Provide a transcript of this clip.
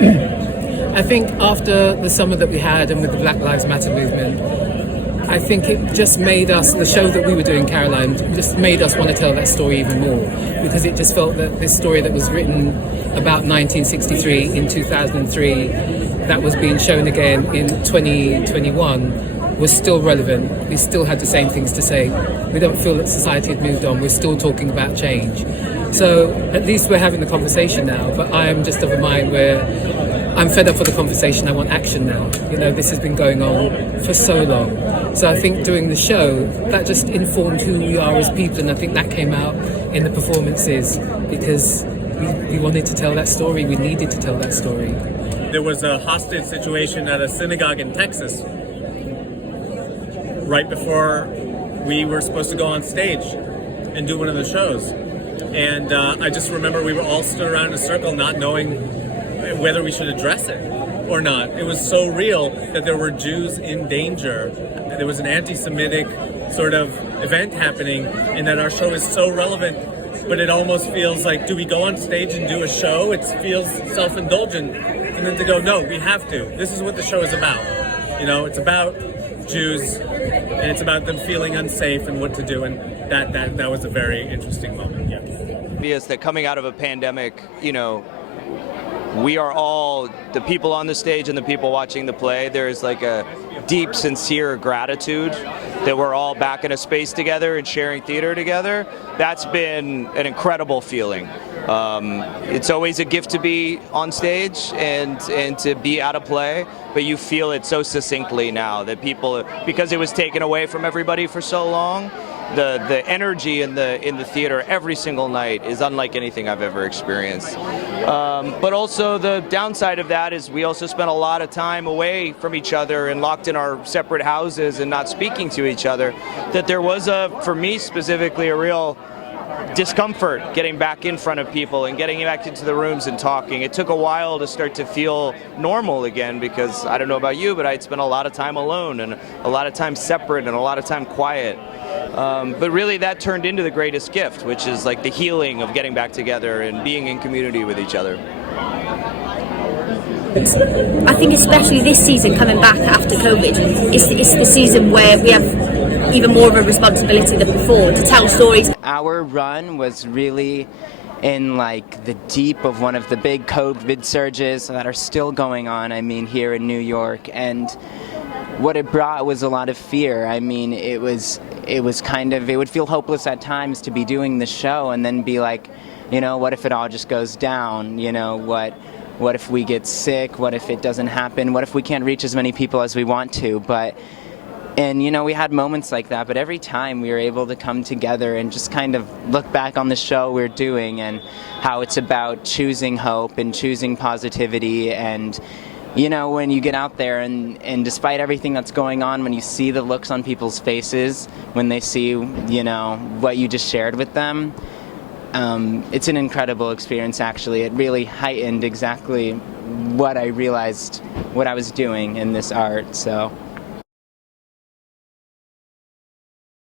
I think after the summer that we had and with the Black Lives Matter movement, I think it just made us, the show that we were doing, Caroline, just made us want to tell that story even more, because it just felt that this story that was written about 1963 in 2003, that was being shown again in 2021, was still relevant. We still had the same things to say. We don't feel that society had moved on. We're still talking about change. So at least we're having the conversation now, but I am just of a mind where I'm fed up with the conversation. I want action now. You know, this has been going on for so long. So I think doing the show, that just informed who we are as people, and I think that came out in the performances, because we wanted to tell that story. We needed to tell that story. There was a hostage situation at a synagogue in Texas right before we were supposed to go on stage and do one of the shows. And I just remember we were all stood around in a circle not knowing whether we should address it or not. It was so real that there were Jews in danger. There was an anti-Semitic sort of event happening, and that our show is so relevant, but it almost feels like, do we go on stage and do a show? It feels self-indulgent. And then to go, no, we have to. This is what the show is about. You know, it's about Jews, and it's about them feeling unsafe and what to do, and that was a very interesting moment. Yeah. Obvious that coming out of a pandemic, you know, we are all, the people on the stage and the people watching the play, there's like a deep, sincere gratitude that we're all back in a space together and sharing theater together. That's been an incredible feeling. It's always a gift to be on stage and to be at a play, but you feel it so succinctly now that people, because it was taken away from everybody for so long, the energy in the theater every single night is unlike anything I've ever experienced. But also the downside of that is we also spent a lot of time away from each other and locked in our separate houses and not speaking to each other. That there was for me specifically, a real discomfort getting back in front of people and getting back into the rooms and talking. It took a while to start to feel normal again, because I don't know about you, but I'd spent a lot of time alone and a lot of time separate and a lot of time quiet. But really that turned into the greatest gift, which is like the healing of getting back together and being in community with each other. I think especially this season, coming back after COVID, it's the season where we have even more of a responsibility than before to tell stories. Our run was really in like the deep of one of the big COVID surges that are still going on, I mean, here in New York, and what it brought was a lot of fear. I mean, it would feel hopeless at times to be doing the show and then be like, you know, what if it all just goes down? You know, what if we get sick? What if it doesn't happen? What if we can't reach as many people as we want to? And, you know, we had moments like that, but every time we were able to come together and just kind of look back on the show we're doing and how it's about choosing hope and choosing positivity. And, you know, when you get out there and despite everything that's going on, when you see the looks on people's faces, when they see, you know, what you just shared with them, it's an incredible experience, actually. It really heightened exactly what I realized what I was doing in this art, so.